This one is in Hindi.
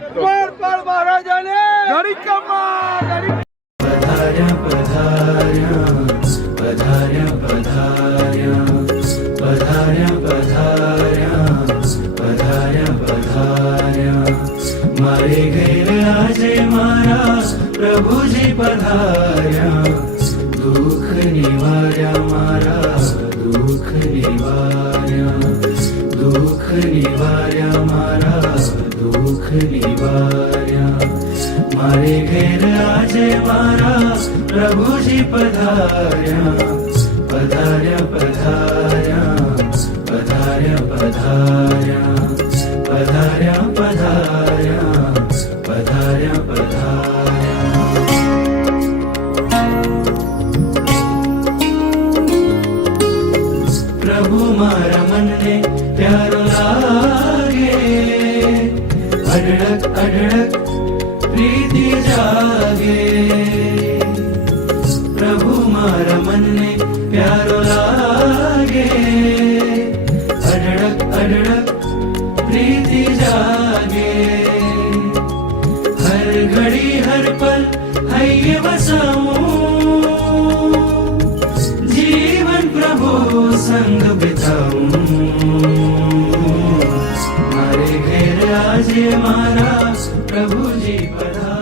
पर पर महाराजा ने घड़ी मारे घर आजे मारा प्रभु जी पधार्या दुख निवार्या मारा, दुख निवार्या। દુઃખ નિવાર્યા મારા દુઃખ નિવાર્યા મારે ઘેર આજે મારા પ્રભુજી પધાર્યા પધાર્યા પધાર્યા પધાર્યા પધાર્યા પધાર્યા પ્રભુ મારા મનને પ્યારો લાગે અઢળક અઢળક પ્રીતિ જાગે પ્રભુ મારા મનને પ્યારો લાગે અઢળક અઢળક પ્રીતિ જાગે હર ઘડી હર પલ હૈયે વસાવું संग बिताऊं मारे घर आज मारा प्रभु जी पधार